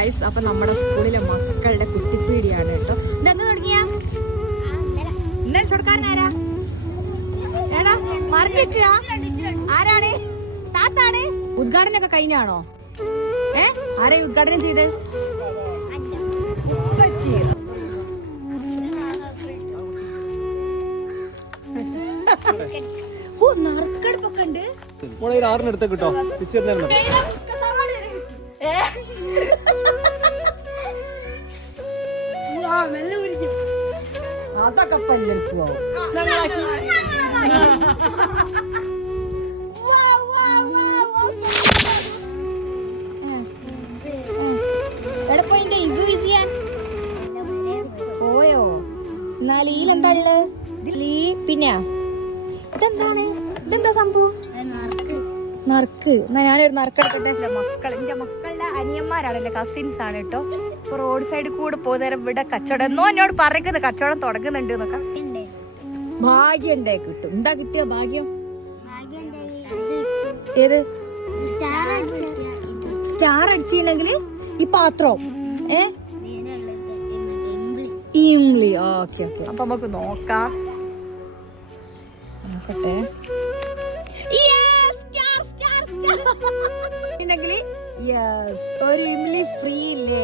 Guys. അപ്പൊ നമ്മുടെ സ്കൂളിലെ മക്കളുടെ കുട്ടിപ്പീടിയാണ് കേട്ടോ. ഇതെന്ന് തുടങ്ങിയ ഇന്നലെ ചൊടക്കാരനാരാ? ഏടാ മറിഞ്ഞിക്കുക ആരാണ്? താത്താണ്. ഉദ്ഘാടനം ഒക്കെ കഴിഞ്ഞാണോ? ആരെ ഉദ്ഘാടനം ചെയ്ത്? നറുക്കെടുപ്പൊക്കെ ഉണ്ട്. കിട്ടോ അതൊക്കെ പല്ലെടുക്കുവോ? എടപ്പോയിന്റെ ഇസു വിസിയാ പോയോ? എന്നാല് ഈലെന്താ ഉള്ളത്? പിന്നെ ഇതെന്താണ്? ഇതെന്താ സംഭവം? നറുക്ക്. എന്നാ ഞാനൊരു നറുക്കെടുക്കട്ടെ. മക്കൾ എന്റെ മക്കളുടെ അനിയന്മാരാണ്, എന്റെ കസിൻസ് ആണ് കേട്ടോ. ഇപ്പൊ റോഡ് സൈഡിൽ കൂടെ പോകുന്നേരം ഇവിടെ കച്ചവടം എന്നോ എന്നോട് പറയുന്നത് കച്ചവടം തുടങ്ങുന്നുണ്ട് എന്നൊക്കെ. ഭാഗ്യം ഉണ്ടേ കിട്ടും. എന്താ കിട്ടിയ ഭാഗ്യം? ഏത് സ്റ്റാർ അടിച്ചിട്ടുണ്ടെങ്കിൽ ഈ പാത്രം ഇംഗ്ലി. Okay okay. അപ്പൊ നമുക്ക് നോക്കാം. നോക്കട്ടെ. ഒരു ഇംഗ്ലി ഫ്രീ ഇല്ലേ?